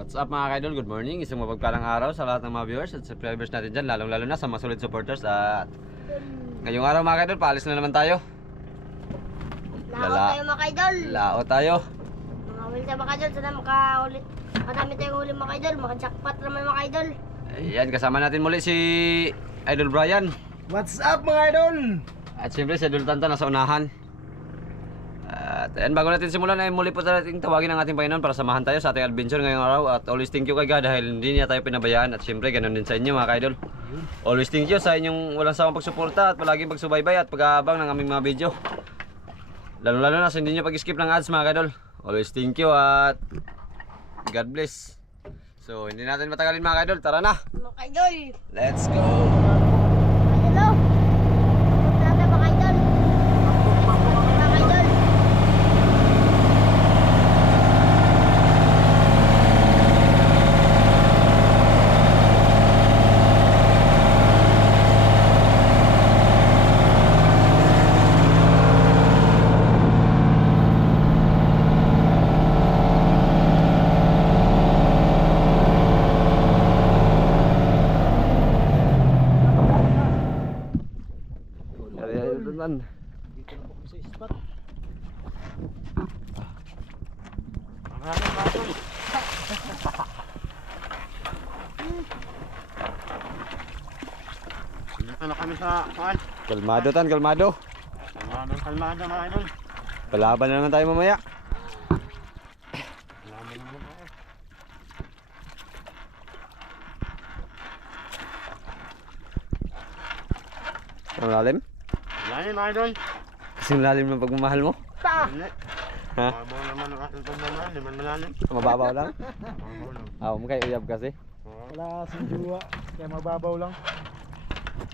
What's up mga kaidol? Good morning. Isang mapagpalang araw sa lahat ng mga viewers at subscribers natin dyan, lalong-lalo na sa mga solid supporters. At ngayong araw mga kaidol, paalis na naman tayo. Lao tayo mga kaidol. Lao tayo. Mga huli tayo mga kaidol. Sana makaulit. Madami tayong huli mga kaidol. Maka-jackpot naman mga kaidol. Ayan, kasama natin muli si Idol Brian. What's up mga idol? At siyempre si Idol Tanta nasa unahan. At ayan, bago natin simulan ay muli po natin tawagin ang ating Panginoon para samahan tayo sa ating adventure ngayong araw. At always thank you kay God dahil hindi niya tayo pinabayaan. At siyempre ganun din sa inyo mga kaidol. Always thank you sa inyong walang sawang pagsuporta at palaging pagsubaybay at pag-aabang ng aming mga video. Lalo-lalo na sa hindi nyo pag-skip ng ads mga kaidol. Always thank you at God bless. So hindi natin matagalin mga kaidol, tara na! Mga kaidol. Let's go! Kaidol. Punta tayo mga kaidol. Mga kaidol. Dito na po kami sa spot. Dito na kami sa kuan. Kalmado tan, kalmado. Kalmado mga idol. Palaban na naman tayo mamaya. Laban naman tayo. Ang lalim? Lalim mga idol. Kasing lalim ng pagmamahal mo? Hindi. Ha? Mabaw naman ang ating pagmamahal. Di man malalim. Mababaw lang? Mabaw lang. Ah, kay uyab kasi. Oo. Wala si Juwa. Kaya mababaw lang.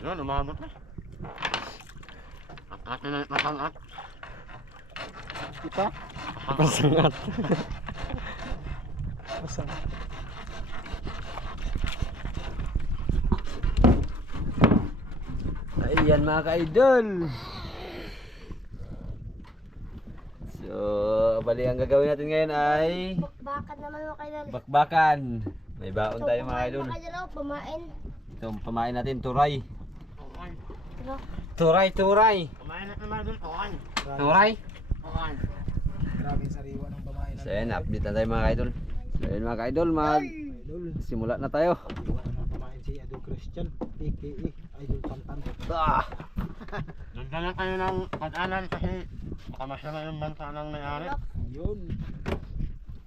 Yun, umabot na. At atin na napangat. Kita. Pasangat. Masang. Ayan mga ka-idol. So, bali ang gagawin natin ngayon ay Bakbakan naman mga kaidol. bakbakan. May baon tayo mga Pamain, idol. mga kaidol. Pamain. Ito, pamain natin, turay. Kuan. Ito. Turay, turay. Kumain natin mga idol. Kuan. Turay. Kuan. Grabing sariwa ng pamain. So, ayan, update na tayo mga idol. So, ayan mga ka-idol, Idol. simula na tayo. Sariwa ng pamain si Idol Christian. A.K.A. Idol Tantan. Ah! Doon lang kayo ng pag-anan kasi baka masama yung banta ng may-ari. Yun.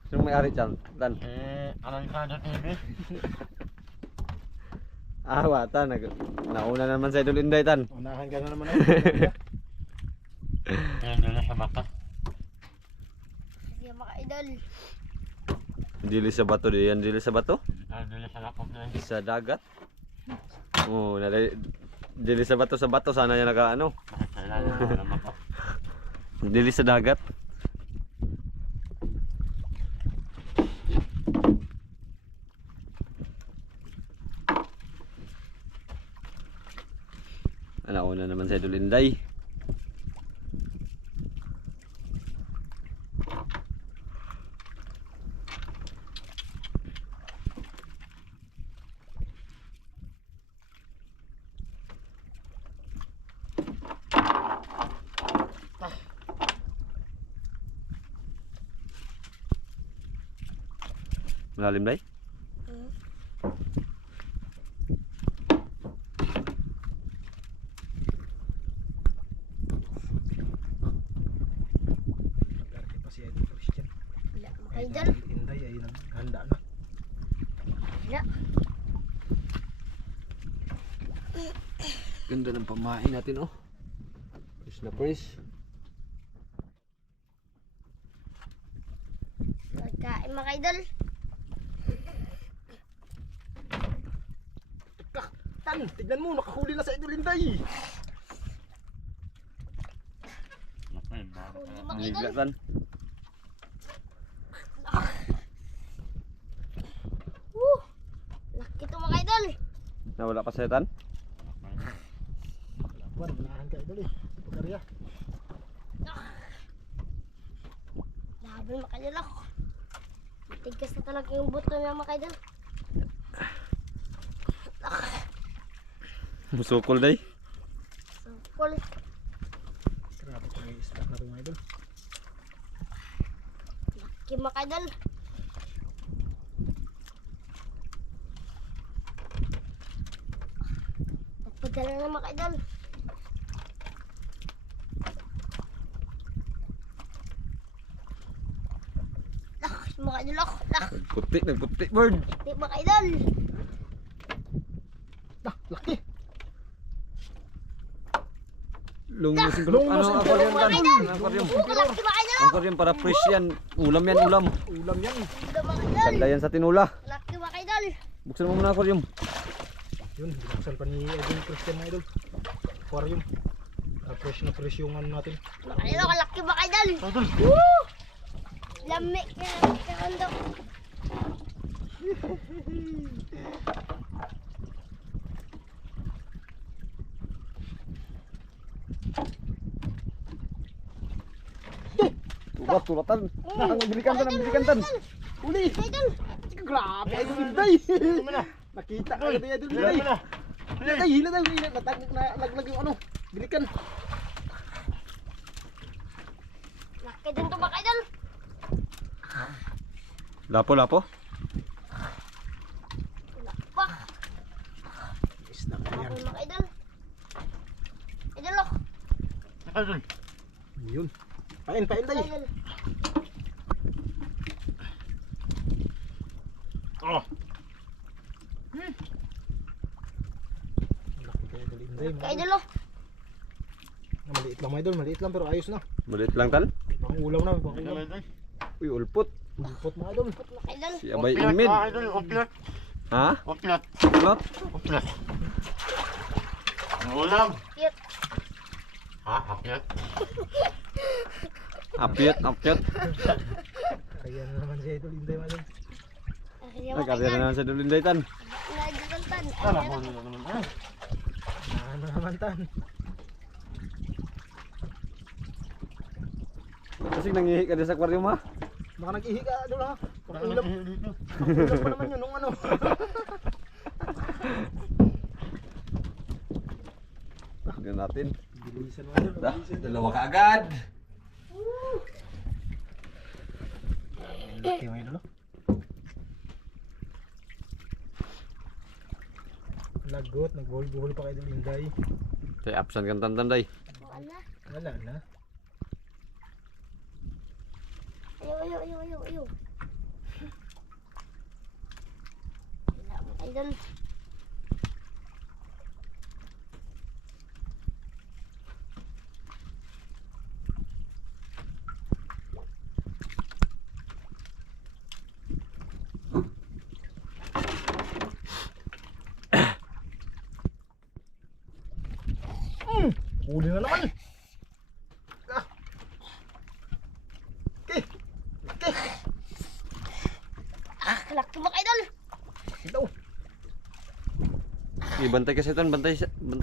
Sino may-ari dyan? Dan. Arangkada TV. Ah, wata. Nauna naman sa Idol Inday, tan. Unahan ka na naman. Yan, doon na sa bata. Sige mga kaidol. Dili sa bato, diyan dili sa bato. Doon na sa lakop na yun. Sa dagat. Oh, dili sa bato sana niya naka ano. Bakit sa ilalim ako naman po. Dili sa dagat. Nauna naman sa Idol Inday. Malalim day? Nag-arke pa si Idol Christian. Wala mga kaidol. Idol Inday ay naghanda na. Wala. Ganda ng pamain natin oh. Fresh na fresh. Pagkain mga kaidol. Tan, tignan mo, nakahuli na sa Idol Inday. Napay, bago Huli ka. mga Ang kaidol. liglatan. Laki ito mga kaidol. Nawala pa sa tan? Buwan, unahan ka Idol eh. Pagkarya. Laban mga kaidol ako. Tigas na talaga yung buto niya mga idol. Musukol day. So, cool. Grabe ko may isda na rin mga idol. Laki mga idol. Nagpadala na mga idol. Mga idol ako. Nagputi bird. Di mga idol. Laki. Lungmusin ko. Lungmusin Ano ko, aquarium mga tan? idol. Ano aquarium? Laki mga idol. Aquarium para fresh yan. Ulam yan, ulam. Ulam yan. Ganda mga idol. Ganda yan sa tinula. Laki mga idol. Buksan mo muna aquarium. Yun, binuksan pa ni Edwin Christian mga idol. Aquarium. Na fresh yung ano natin. Mga idol, laki mga idol. Idol. Woo! Lami kaya kando. Tulatan. Bilikan tan. Uli! Idol. Grabe, Idol Inday! Nakita ka na Idol Inday! Hila tayo, hila. Nalaglag yung ano. Bilikan. Laki din to mga idol. Lapo. Lapa. Isda ka yan. Mga idol. Idol oh. Idol. Yun. Pain tayo. Idol. Oh. Laki kay Idol Inday. Idol oh. Maliit lang mga idol, maliit lang pero ayos na. Maliit lang tan. Pang ulam na, pang Idol, ulam. idol. Uy, ulpot. Ulpot mga idol. Mga idol. Si Abay Umplat, Imid. mga idol, umplat. Ha? Umplat. Ulot. Umplat. Ang ulam. Cute. Ha? Umplat. Apyat. Ayan na naman si Idol Inday mga idol. Ayan mga Nagkarya na idol. naman sa Dulinday tan. Nagdadantan. Alam ko nila naman. Ay. Ano naman tan. Kasi nangihi ka din sa aquarium ha. Baka nag-ihi ka idol ha. Pang Bakit ulam. naghihi dito? Pang ulam pa naman yun nung ano. Tignan natin. Bilisan mga idol. Dah, Bilisan. dalawa ka agad. Laki mga idol. Lagot, nagbuhol-buhol pa kay Idol Inday. Tay absent kan tanday. Wala. Wala na. Ayaw. Wala mga idol. Huli na naman. Ah. Okay. Laki mga idol. Ito. Ibantay kasi tan, bantay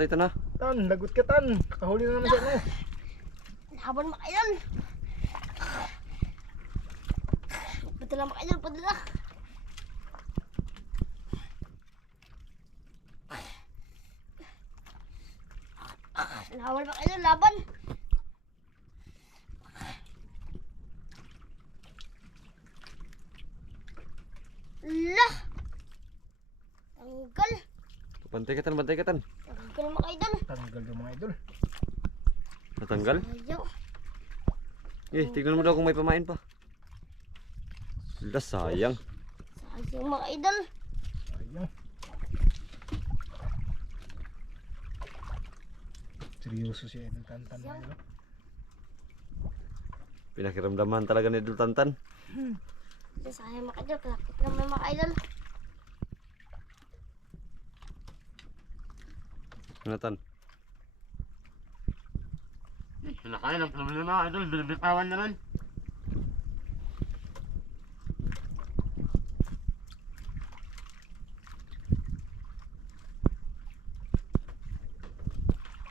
tan ha. Tan, lagot ka tan. Kakahuli na naman siya no. Habang mga idol. Padala mga idol, padala. Lawan mga idol, laban. Lah. Tanggal. Bantay ka tan. Tanggal mga idol. Tanggal yung mga idol. Natanggal. Ayaw. Tignan mo daw kung may pamain pa. Sila sayang. Sayang mga idol. Ayun. Seryoso si Idol Tantan mga idol. Pinakiramdaman talaga ni Idol Tantan. Sayang mga idol. Kalakit naman mga idol. Ano tan? Sinakain ang problema, idol. Binibitawan naman.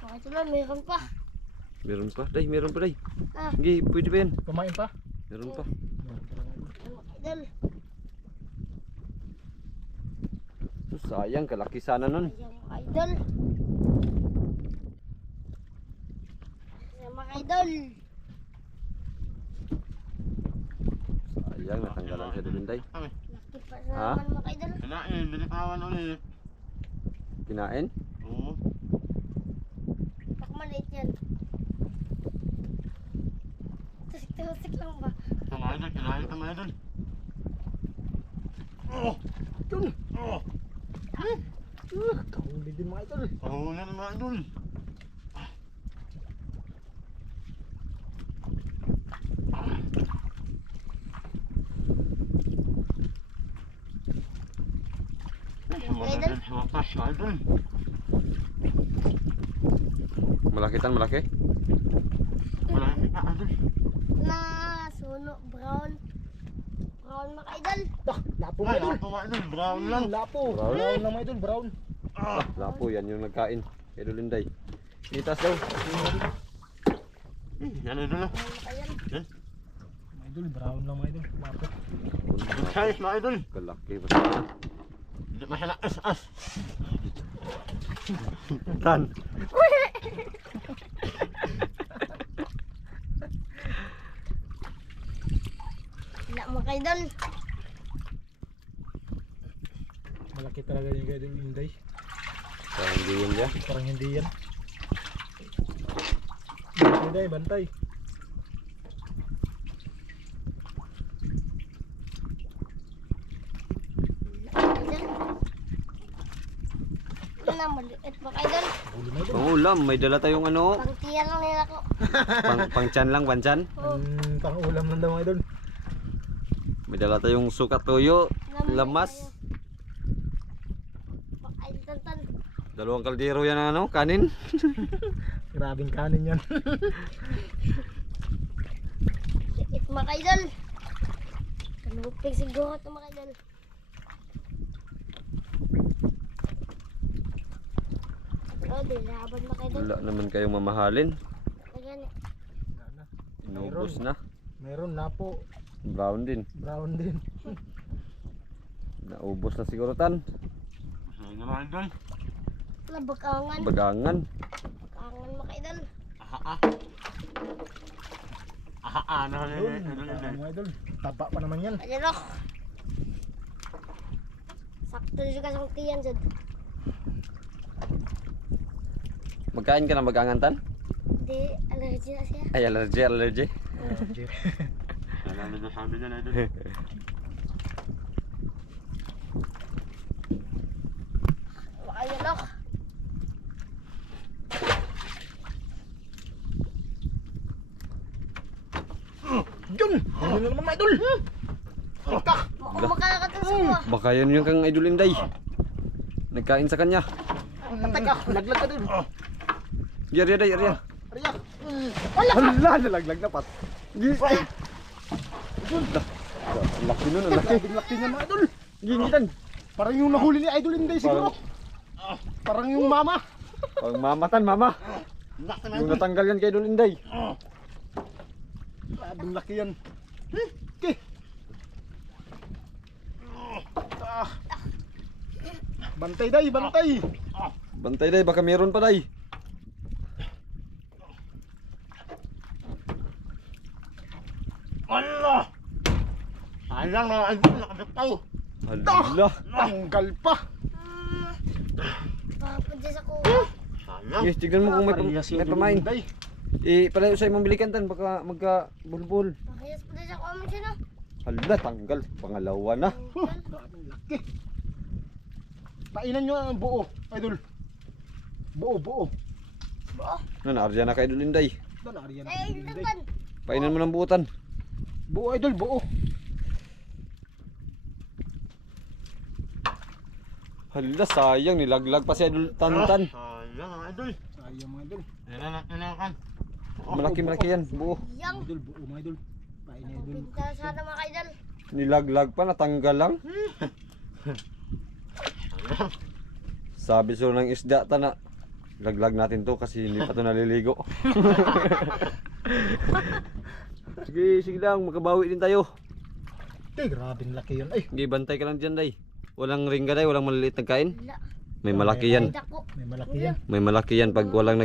Mga idol, meron pa. Meron pa. Meron pa day. Ah, Sige, pwede pa yan. Pamain pa? Meron pa. Meron pa lang idol. mga idol. Sayang, kalaki sana nun. Ayan mga idol. Ayan mga idol. Sayang, natanggalan si Idol Inday. Laki pa sa Ha? naman mga idol. Kinain, binikawan ulit. Kinain? Oo. Baka maliit yan. Tusik-tusik lang ba? Ito mga idol, kinain ito mga idol. Oh! Yun. Oh! Kahuli din mga idol. Pahuli na mga idol. Mga wakas mga idol. Malaki tan, malaki? Malaki ka idol. Na suno brown. Brown mga idol. Ah, lapo mga idol. Lapo mga idol, brown lang. Lapo. Brown. Brown lang mga idol, brown. Lapo, yan yung nagkain. Idol Inday. Itas daw. Yan idol na. Ayan. Mga idol, brown lang mga idol. Lapo. Good size mga idol. Kalaki pa sana. Hindi masyala as-as. Tan. Wala mga idol. Malaki talaga yung kay Idol Inday. Parang hindi yun siya. Parang hindi yan. Bantay, bantay. Idol. Yun na maliit mga idol. Huli mga idol. Pangulam, may dala tayong ano. Pang tiyan lang nila ko. Pangchan lang, panchan. Oh. Pang-ulam lang daw mga idol. May dala tayong sukat toyo, lamas. Pang idol tantan. Dalawang kaldero yan ang ano, kanin. Grabing kanin yan. Liit mga idol. Kanupig siguro ito mga idol. Oh, di laban mga idol. Wala naman kayong mamahalin. Ayan. Inubos na. Meron lapo. Brown din. Brown din. Naubos na siguro tan. Ayun na mga idol. Nabakangan. Bagangan. Bakangan mga idol. Ano na Yun. yun idol idol. Mga idol. Taba pa naman yan. Ayan o. Sakto juga sa tiyan dyan. Magkain ka na bagangan tan? Hindi, allergy na siya. Ay, allergy, allergy. Ano na sabi niya idol. Ayan o. Yun! Yun na naman mga idol! Umakalakat sa mga. Baka yun yung kang Idol Inday. Nagkain sa kanya. Teka, laglag ka din. Yari, yari, yari. Ariya! Hala, nalaglag na pat. Gisay. Laki nun, ang laki. Grabing laki niya mga idol! Gingitan. Parang yung nahuli ni Idol Inday siguro. Parang yung mama. Pag mamatan, mama. Yung natanggal yan kay Idol Inday. Grabing laki yan. Okay. Ah. Bantay day, bantay. Bantay day, baka meron pa day. Allah! Sayang mga idol, nakabitaw. Hala. Tanggal pa. Papadya sa kuha. Sayang. Yes, tignan mo kung Parehas yung may Idol pamain. Inday. Palayo sa'yo mambilikan tan, baka magka-bulbul. Pakayas pa din sa kuha mo siya no. Hala, tanggal. Pangalawa na. Grabing laki. Painan nyo ang buo, Idol. Buo, buo. Ano, naarya na kay Idol Inday. Dalari yan. Eh, Idol Inday. tantan. Painan mo ng buutan. Buo, Idol, buo. Hala, sayang. Nilaglag pa si Idol Tantan. Sayang mga idol. Sayang mga Idol. Kailangan. Malaki-malaki yan. Buo. Yang. Idol, buo mga Idol. Pain Idol. Pinta sana mga idol. Nilaglag pa, natanggal lang. Sabi so ng isda ta na laglag natin to kasi hindi pa to naliligo. Sige, sige lang, makabawi din tayo. Eh, grabing laki yun. Ay, Sige, bantay ka lang dyan, day. Walang ringga day, walang maliliit na kain. Wala. May malaki yan. Dako. May malaki yan. May malaki yan pag walang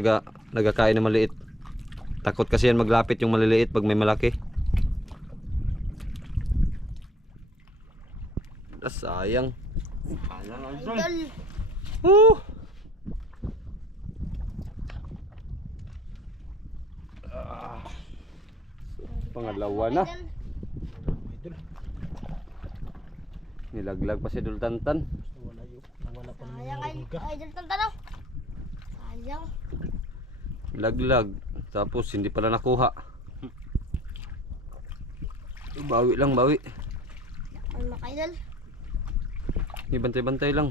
nagakain na maliit. Takot kasi yan maglapit yung maliliit pag may malaki. Sayang. Sayang, idol. Idol. Woo! Pangalawa na. Idol. Idol. Nilaglag pa si Dultantan. Nawala yun. Nawala pa naman Sayang yung ringga. idol tantano. Sayang. Laglag. Tapos hindi pala nakuha. Bawi lang, bawi. Ay mga idol. Ibantay-bantay lang.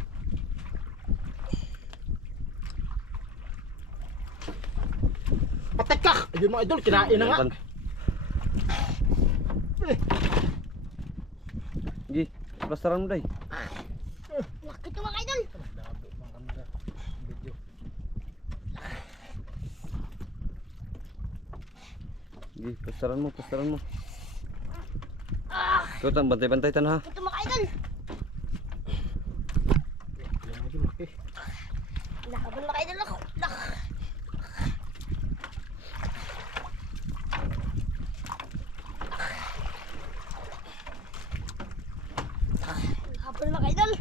Patek ka! Ayun mga idol, kinain na nga. Gi, plastaran mo day. Laki to mga idol. Labo mga kamera. Video. Gi, plastaran mo, plastaran mo. Ikaw tan, bantay-bantay tan ha. Ito mga idol. Ayun idol, laki. Nakabal mga idol ako. Nak. Nakabal mga idol.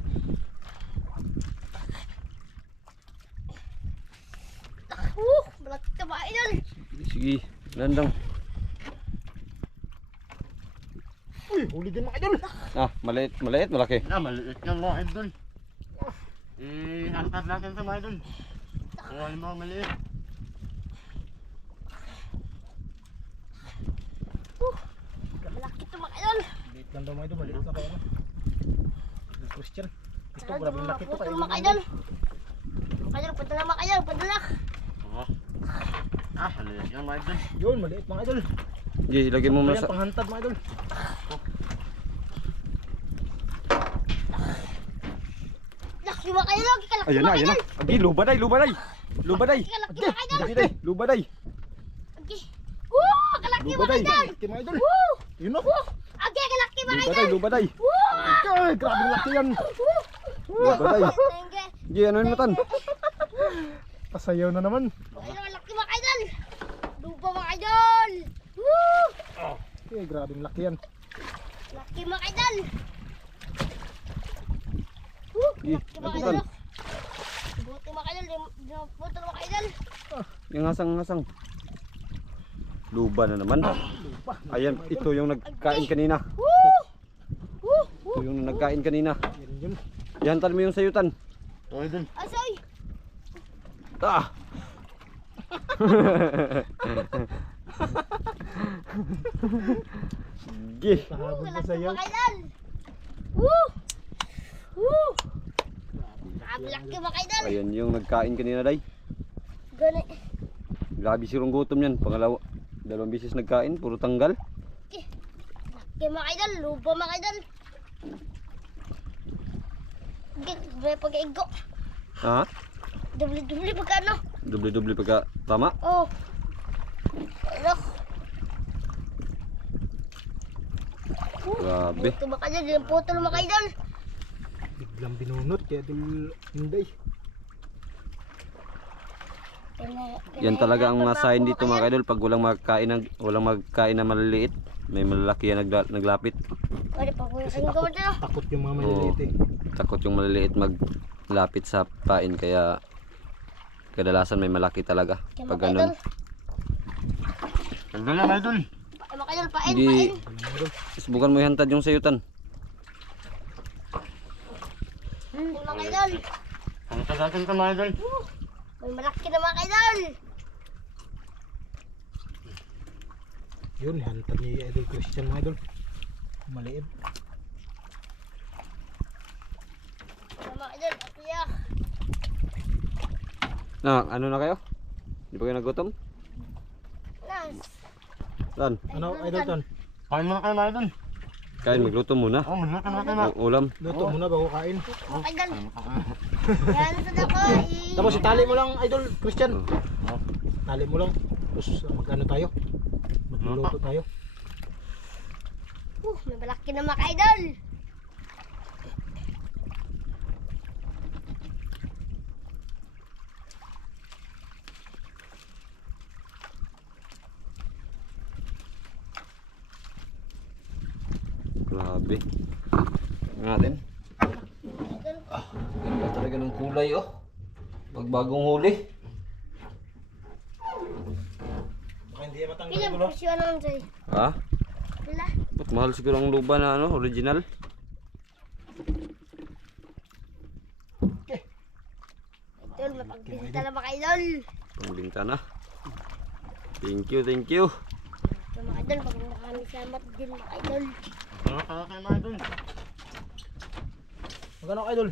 Malaki to mga idol. Sige, landang. Uy, huli din mga idol. Ah, maliit, maliit, malaki. Maliit yan mga idol. Angkat natin sa mga idol. Kung ano mga maliit. Malaki to mga idol. Liit lang daw mga idol, maliit na kaya na. Christian. Ito, Sana grabe laki to. putol Kaya mga idol. Mga idol, padala mga idol, padala. Oo. Maliit yan mga idol. Yun, maliit mga idol. Gi, lagay mo muna Ayan, sa... panghantad mga idol. Laki mga idol, kalaki Ayan na, mga ayan na. idol. Agi, lubaday, lubaday. Lubaday. Kalaki mga idol. Agi day, lubaday. Agi. Woo! Kalaki mga Lubaday. idol. Laki mga idol. Woo! Yun o. Agi, kalaki mga Lubaday, idol. lubaday. Woo! Ay, grabe laki yan. Lubaday. Tengge. Gi, anuin mo tan. Pasayaw na naman. Mga idol, kalaki mga idol. Lupa mga idol. Woo! Ay, grabe laki yan. Laki mga idol. Woo! Gi, Laki mga laki idol. tan. Buti mga idol, putol mga idol. Yung hasang-hasang. Luba na naman. Ayan, ito yung nagkain kanina. Woo! Woo! Ito yung nagkain kanina. Yan yun. Yantan mo yung sayutan. Ito idol. Asoy! Ah! Gi. Woo! Pahabol pa Laki sayaw. mga idol. Woo! Woo! Laki mga idol. Ayan yung nagkain kanina day. Gani. Grabe sirong gutom yan. Pangalawa. Dalawang bisis nagkain. Puro tanggal. Laki mga idol. Lupa mga idol. May pag-igo. Ha? Dubli-dubli pagkano. Doble-doble pagka tama. Oh. Ano? Grabe. Buto mga idol. Yung putol mga idol. Biglang binunot. Kaya idol Inday. Yan talaga ang mga sign dito mga idol. Pag walang magkain na maliliit. May malalaki yan naglapit. Pwede pa kuya. Ang gawin dito. Takot yung mga maliliit eh. Takot yung maliliit maglapit sa pain. Kaya kadalasan may malaki talaga. Kaya Pag mga idol. ganun. Tanggal na idol. Mga idol, pain, Hindi. pain. Subukan mo ihantad yung sayutan. Mga idol. Angkat natin ito mga idol. May malaki na mga idol. Yun, hantad ni Idol Christian mga idol. Maliit. Mga idol, akuya. Ano na kayo? Di ba kayo nagutom? Nas. Saan? Ano idol ton? Kain muna kayo mga idol. Kain, magluto muna. Maluto natin na. Ulam. Luto muna bago kain. Mga idol. Yan sa ako. Tapos itali mo lang Idol Christian. Oh. Tali mo lang. Tapos magkano tayo? Magluluto tayo. May malaki na mga idol. Grabe. Tingnan natin. Ganda talaga ng kulay oh. Pagbagong huli. Baka hindi yan matanggal Pila idol. po siya naman sa'yo. Ha? Pila? Ba't mahal siguro ang luba na ano, original? Idol, mapagbisita na mga idol. Pangbinta na. Thank you, thank you. So, mga idol, pag nakamisalamat din mga idol. Ano ka kayo mga idol? Magkano ka idol?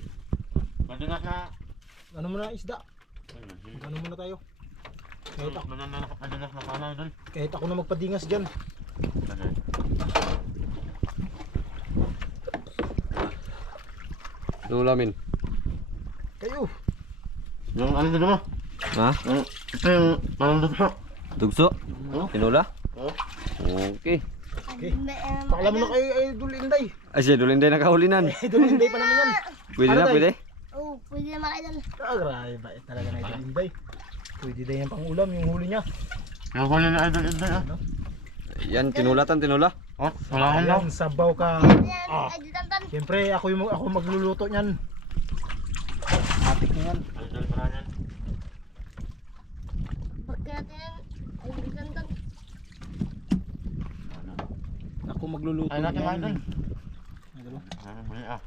Madalas na. Ano muna isda? Ano muna tayo? Madalas na kana idol. Kahit ako na magpadingas dyan. Ano ulamin? Kayo. Yung ano dito mo? Ha? Ito yung anong dito. Tugso? Oh. Tinula? Oh. Okay. Okay. Pakala mo na kayo idol Inday. Ay siya, dulin din nakahulinan. Idol Inday pa naman yan. Pwede Ano na, tayo? pwede. Oh, pwede na mga idol. Grabe ba talaga na idol Inday. Pwede din yung pang-ulam yung huli niya. Yung huli na idol idol ah. Yan, tinulatan, tinula. Oh, wala ka daw. Ayan, sabaw ka. Ayan, idol Tantan. Siyempre ako magluluto niyan. Atik na yan. Idol pa yan. Pagkata yan, idol Tantan. Ako magluluto Ay natin mga idol. Idol. Ano ba yan ah?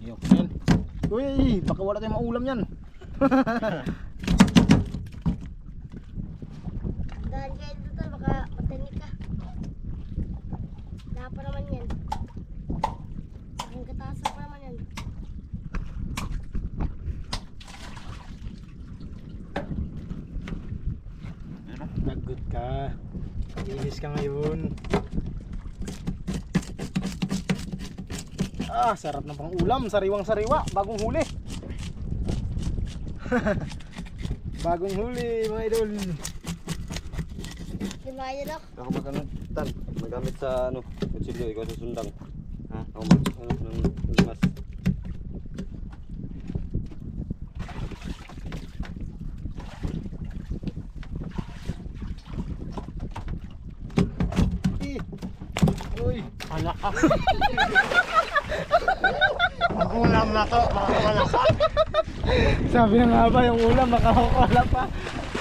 Yo, yan. Uy, baka wala tayong maulam yan. Dahan kayo dito, baka matanik ka. Wala pa naman yan. Ang katasa pa naman yan. Lagot ka. Inis ka ngayon. Ah, sarap ng pang-ulam. Sariwang sariwa. Bagong huli. Bagong huli, mga idol. Yung mga idol, oh. Ako mag-ano, tan, magamit sa ano, kutsilyo, ikaw sa sundang. Ha? Ako mag-ano, ng limas. Eh. Uy. Anak ka. Ang ulam na to, makakawala ka. Sabi na nga ba yung ulam, makakawala pa.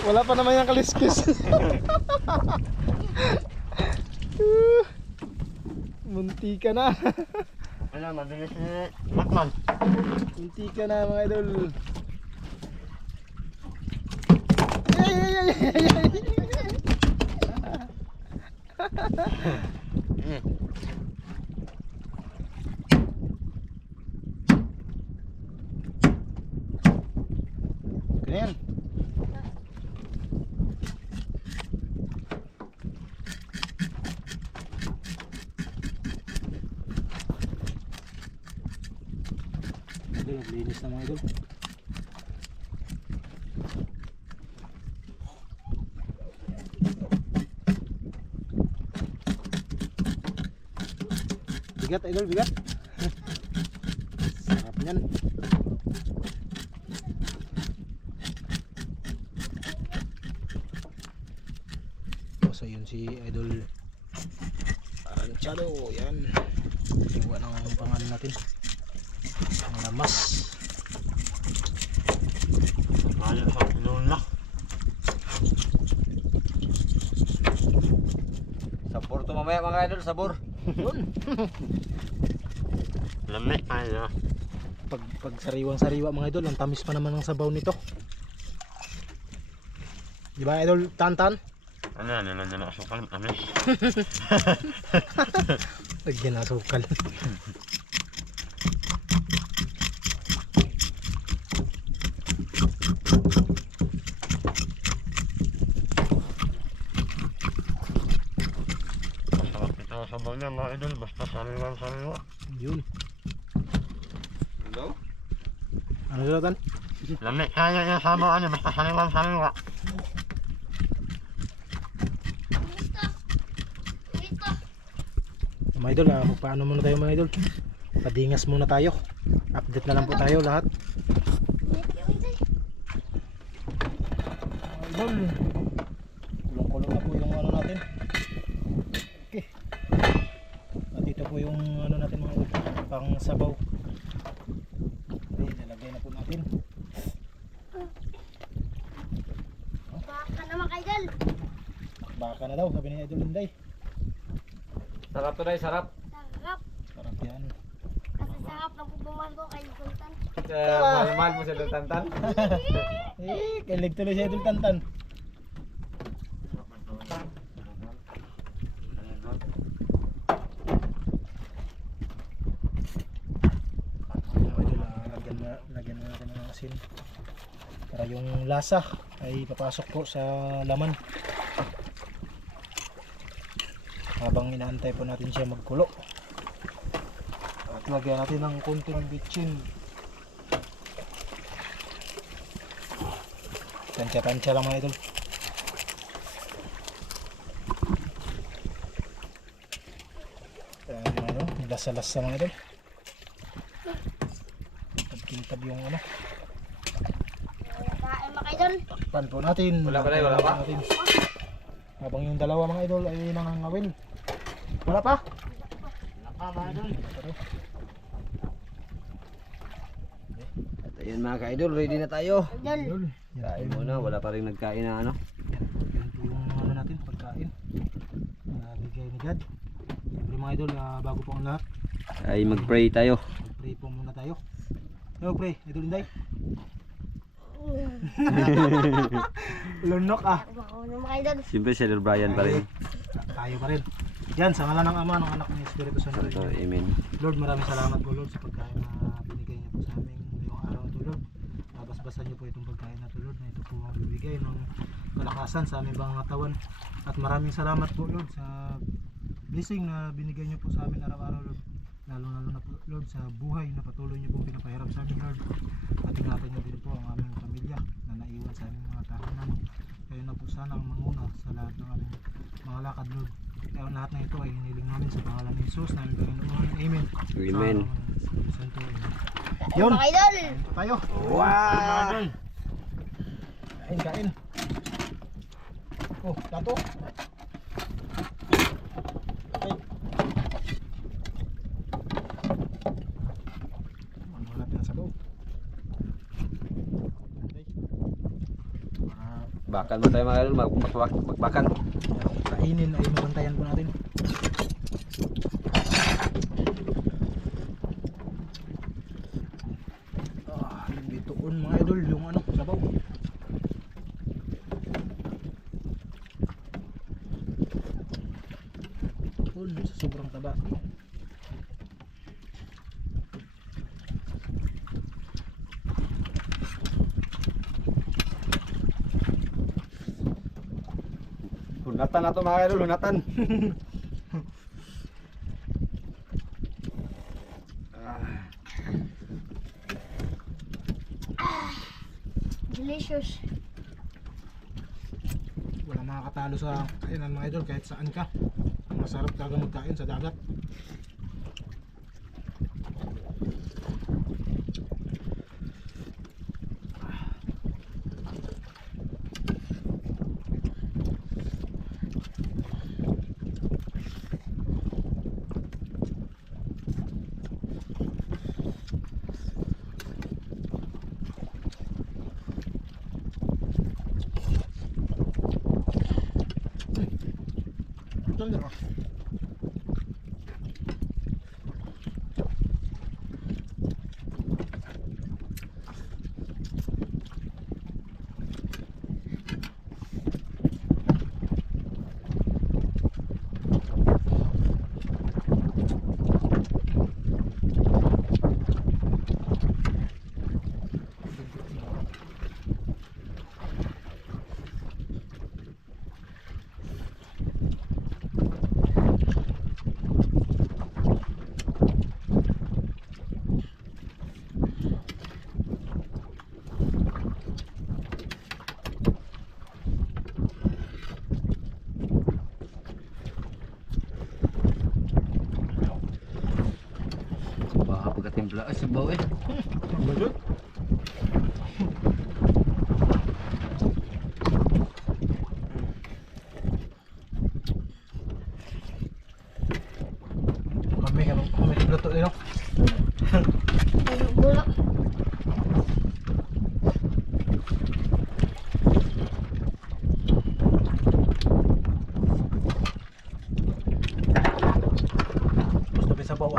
Wala pa naman yung kaliskis. Munti ka na. Alam, mabilis ni Batman. Munti ka na mga idol. Ay, ay, ay, ay, ay. Ganyan. Idol, naglinis na mga idol. Bigat idol, bigat. Sarap niyan. So yun si idol Aranchado, yan. Iwa ng pangalan natin. Ang lamas. Ayun sa luna. Sabor to mamaya mga idol, sabor. Yun. Lamig tayo. Pag sariwang-sariwa mga idol, ang tamis pa naman ng sabaw nito. Di ba idol Tantan? Ano yan, nilagyan ng asukal, amis. Lagyan na asukal. Masarap ito ang sabaw niya mga idol, basta sariwa-sariwa. Yun. Hello? Ano sila Tan? Lamig kaya yung sabaw niya, basta sariwa-sariwa. Dito. Dito. Mga idol, magpaano muna tayo mga idol. Padingas muna tayo. Update na lang po tayo lahat. Idol. Kulong-kulong na po yung ano natin. sabaw. Okay, lalagay na po natin. Baka na mga idol. Baka na daw, sabi ni Idol Inday. Sarap to, Day, sarap. Sarap. Sarap yan. Kasi sarap ng pupuman ko kay Sultan. Mahal mo si Tantan. Kilig tuloy si Idol Tantan. Lagyan na natin ng asin para yung lasa ay papasok po sa laman habang inaantay po natin siya magkulo. At lagyan natin ng konting bitchin, tansya-tansya lang mga idol. Ano, lasa-lasa mga idol. Kintab yung ano. Kain mga idol. Takpan po natin. Wala pa, Day, wala pa? Natin. Habang yung dalawa mga idol ay nangangawin. Wala pa? Nakamahan. At ayun mga ka-idol, ready na tayo. Idol. Kain muna, wala pa rin nagkain na ano. Yan po yung ano natin, pagkain. Bigay ni God. Siyempre mga idol, bago po ang lahat, Ay mag-pray tayo. pray po muna tayo. Yo, pray, Idol Inday. Lunok ah. Baka na mga idol. Siyempre si Idol Brian pa rin. Tayo pa rin. Yan, sa ngalan ng Ama, ng Anak, ng Espiritu Santo. So, amen. Lord, maraming salamat po Lord sa pagkain na binigay niyo po sa amin ngayong araw na to Lord. Basbasan niyo po itong pagkain na to Lord, na ito po ang bibigay ng kalakasan sa aming mga katawan. At maraming salamat po Lord sa blessing na binigay niyo po sa amin araw-araw Lord. Lalo-lalo na po Lord sa buhay na patuloy niyo pong pinapahirap sa amin Lord. At ingatan niyo din po ang aming pamilya na naiwan sa aming mga tahanan. Kayo na po sana ang manguna sa lahat ng aming mga lakad Lord. Kaya lahat na ito ay hiniling namin sa pangalan ni Jesus namin Panginoon. Amen. Amen. Santo. Yun. Yun. Mga idol. Kain po tayo. Wow! Kain, kain. Oh, dato. Okay. Ano natin ang sabaw? Okay. Bakal mo tayo mga idol, magbakan. Kainin ay mabantayan po natin. Yung bituon mga idol, yung ano, sabaw. Bituon sa sobrang taba. Hunatan na to mga idol, hunatan. Delicious. Wala makakatalo sa kainan mga idol kahit saan ka. Ang masarap talaga magkain sa dagat. Ito na. Baka pagkatimpla ay sabaw eh. Balot. Kami luto din, no? sabaw.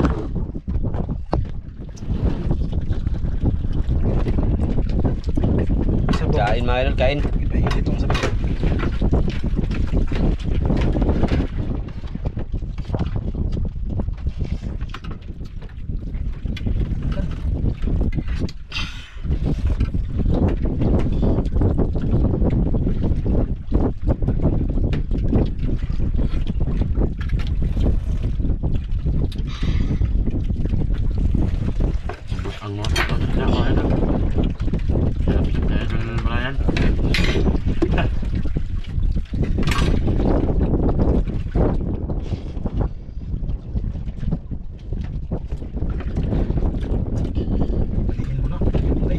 Sabaw. Kain mga idol, kain. Ipainit itong sabaw. Ang mga pagkakas niya mga idol. Kaya bisip na idol Brian. Balikin mo na. Okay.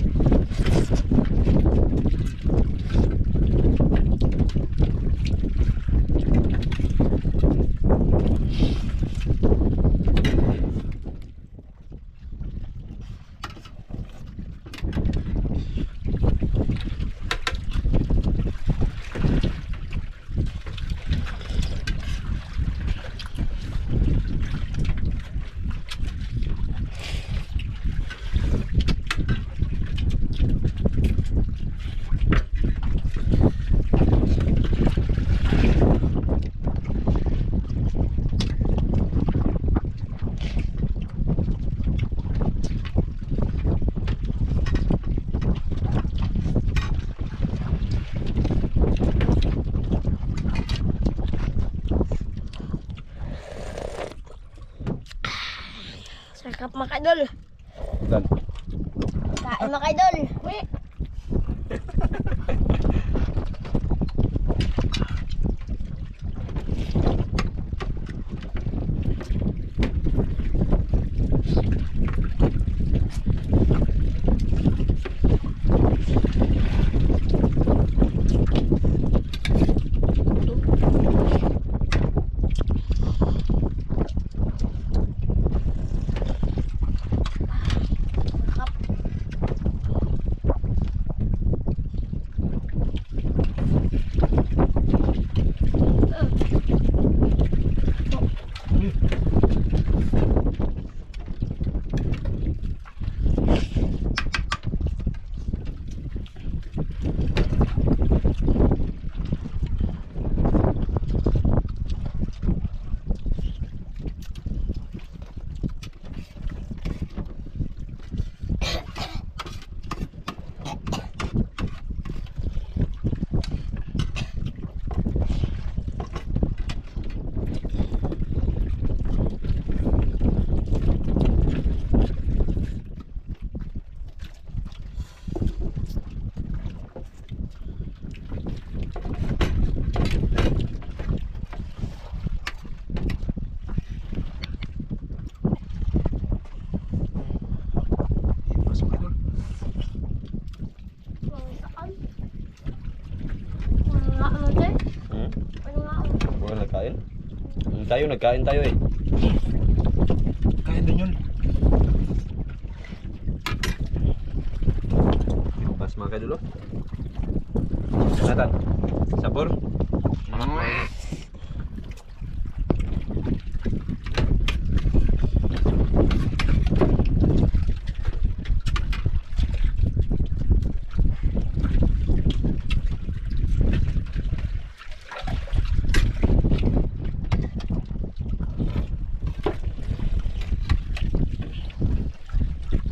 Sarap mga idol. Dan. Kain mga idol. Uy. Nagkain tayo eh. Kain din yun. Pas makan dulu. Nathan, sabur.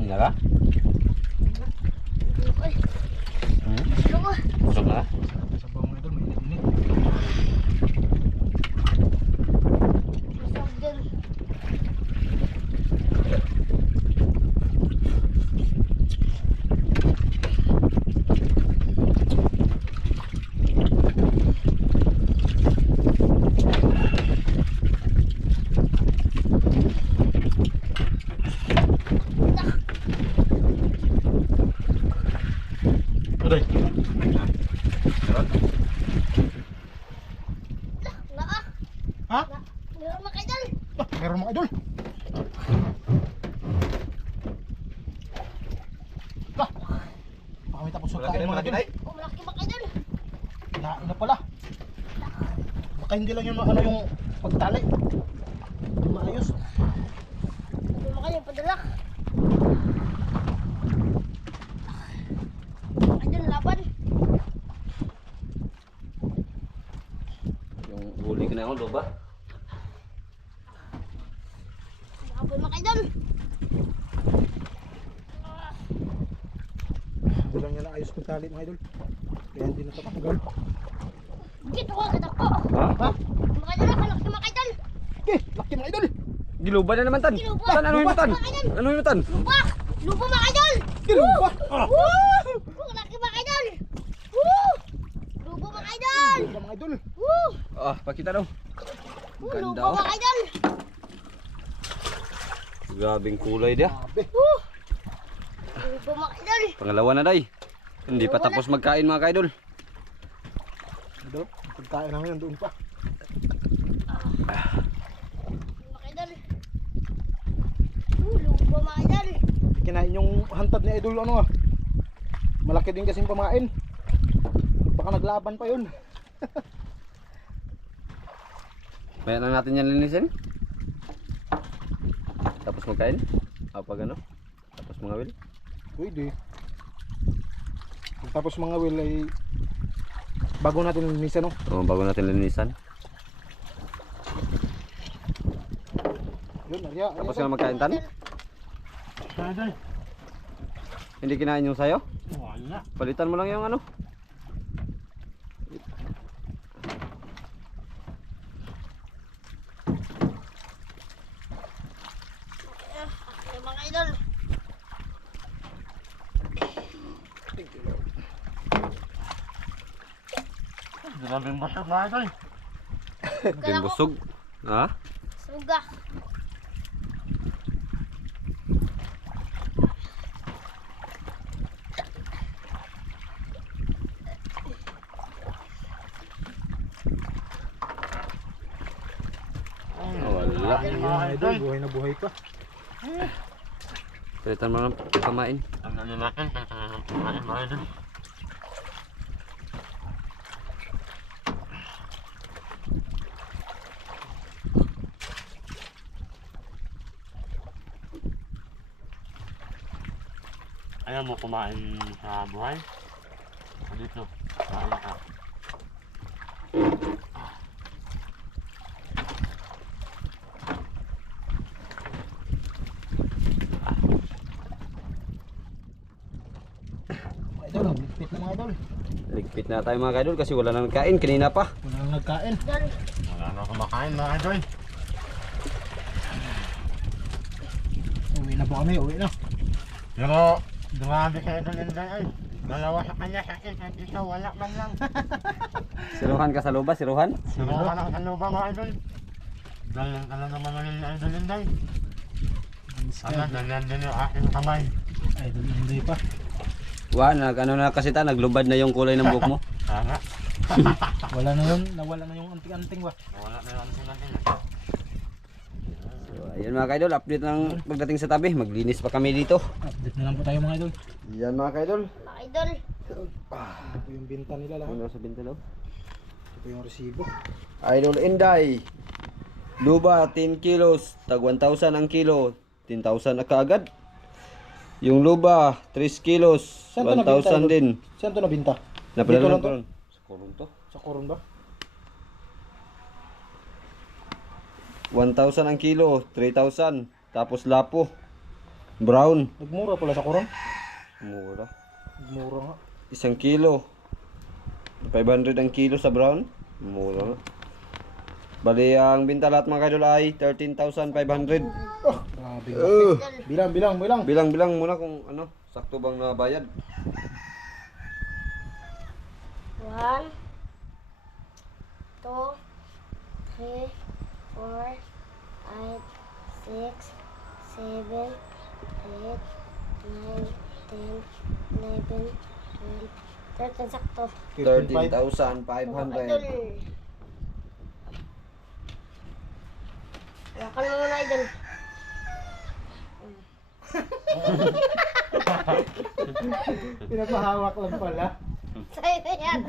Naka? Uy. Ano ko? Busog na? Sabaw mga idol, mainit-init. Masarap din. Aray. Naa. Ha? Meron mga idol. Meron mga idol. Baka may tapos sa kain mga idol. Oh, malaki mga idol. Kinain na pala. Baka hindi lang yung ano yung pagtali. Hindi maayos. Apoy mga idol. Ito lang yan ayos kong tali mga idol. Kaya hindi na ito matagal. Dito ko agad ako. Ha? Mga idol, nakalaki mga idol. Okay, laki mga idol. Giluba na naman tan. Giluba. Tan, ano yung tan? Giluba, mga idol. Ano yung tan? Lupa! Lupa mga idol! Giluba. Woo! Laki mga idol! Woo! Lupa mga idol! Giluba mga idol. Woo! Ah, pakita daw. Woo! Ganda, Lupa oh. mga idol! Grabing kulay dia. Grabe. Woo! Lupa mga idol! Pangalawa na day. Hindi pa tapos magkain mga kaidol. Idol, ang pagkain namin nandoon pa. Mga idol! Woo! Lupa mga idol! Kinain yung hantad ni idol ano ah. Malaki din kasing pamain. Baka naglaban pa yun. Maya lang natin yan linisin. Tapos magkain. Pag ano? Tapos mga wil. Pwede. Tapos mga will ay bago natin linisan no. Oh, bago natin linisan. Yun, arya. Tapos ka na magkain tan? Idol. Hindi kinain yung sayo? Wala. Palitan mo lang yung ano. Apoy mga idol! Grabing basag mga idol. Din busog. Ha? Suga! Wala. Mga idol, buhay na buhay pa. Palitan mo lang pamain. Ang ano natin, ang pagkain mga idol. Ayaw mo kumain sa buhay? Dito, kain ka. Mga idol, ang ligpit na mga idol. Ligpit na tayo mga kaidol kasi wala na nagkain. Kanina pa. Wala nang nagkain. Idol! Wala na kumakain mga idol. Uwi na po kami, uwi na. Pero, dumami sa idol and ay. Dalawa sa kanya sa akin at isa wala man lang. Siruhan ka sa luba, siruhan. Sinuha ka ng ano ba mga idol? Dalan ka lang naman ng idol and ay. Ano, dalan din yung aking kamay. Idol, hindi pa. Ano na kasi ta, naglubad na yung kulay ng buhok mo. Sana. Wala na yun, nawala na yung anting-anting ba. Wala na yung ating natin. So, ayun mga kaidol, update ng pagdating sa tabi. Maglinis pa kami dito. Update na lang po tayo mga idol. Yan mga kaidol. Mga idol! Ito po yung binta nila lahat. Ano sa binta daw? Ito po yung resibo. Idol Inday. Luba 10 kilos, tag 1,000 ang kilo, 10,000 na kaagad. Yung luba 3 kilos, Saan to nabinta, 1,000 Idol? din. Saan ito nabinta? Napadala Dito lang lang to? to. Sa kurong to. Sa Coron ba? 1,000 ang kilo, 3,000. Tapos lapo. Brown. Nagmura pala sa Coron. Mura. Nagmura nga. 1 kilo. 500 ang kilo sa brown. Mura nga. Bali ang binta lahat mga kaidol ay 13,500. Oh, grabe. Bilang, bilang, bilang. Bilang-bilang muna kung ano, sakto bang nabayad. 1, 2, 3, 4, 5, 6, 7, 8, 9, 10, 11, 12, 13 sakto. 13,500. 13,500. Idol! Wakan mo muna idol. Pinapahawak lang pala. Sa'yo na yan.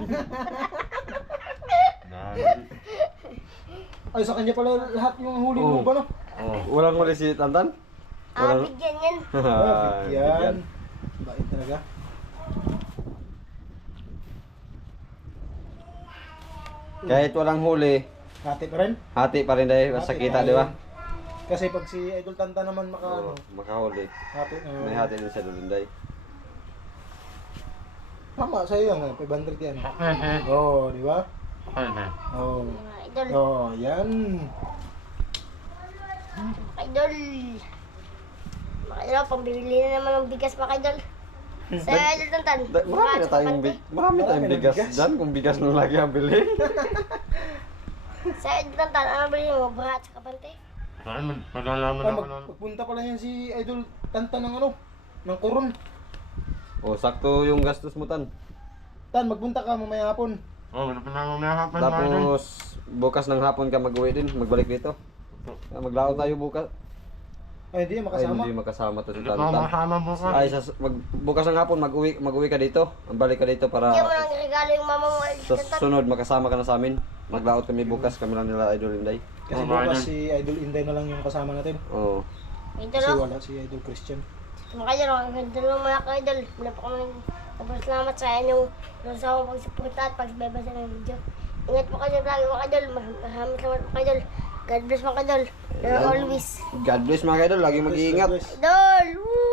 Ay, sa kanya pala lahat yung huli Oh. mo ba no? Oh, walang muli si Tantan? Wala. Bigyan yan. Yan. Bait talaga. Kahit walang huli, Kati pa rin. hati pa rin dahil sa kita, di ba? Kasi pag si Idol Tanta naman Oo, makahuli. hati, May hati din sa Dulinday. Tama, sa'yo yan, 500 yan. Okay. Oo, di ba? Okay. Oo. Mga idol. Oo, yan. Mga idol. Mga idol, pambili na naman ng bigas mga idol. Sa idol Tantan. Marami na tayong marami tayong ng bigas bigas. dyan kung bigas nung lagi ang bilhin. Sa idol Tantan, ano bilhin mo? Bahat sa kapante? Ay, magalaman Ah, ako nun. magpunta pala yan si Idol Tanta ng ano, ng Coron. O, sakto yung gastos mo tan. Tan, magpunta ka mamaya hapon. Oh, wala pa na akong nahapon na idol. Tapos, bukas ng hapon ka mag-uwi din, magbalik dito. Maglao tayo bukas. Ay, hindi, Ay, makasama. hindi makasama to si Hindi pa ako Tantan. makasama bukas. Ay, bukas ng hapon, mag-uwi ka dito. Balik ka dito para Hindi mo lang regalo yung mama mo idol sa Tantan. sunod makasama ka na sa amin. Maglaot kami bukas, kami lang nila Idol Inday. Kasi Oo, bukas Idol. si Idol Inday na lang yung kasama natin. Oo. Idol Kasi oh. wala si Idol Christian. Mga idol, ang ganda ng mga ka-idol. Mula po kami salamat sa inyong sa akong pagsuporta at pagbabasa ng video. Ingat po kayo lagi mga ka-idol. Maraming salamat mga ka-idol. God bless mga ka-idol. Always. God bless mga idol, lagi mag-iingat. God bless. Idol! Woo!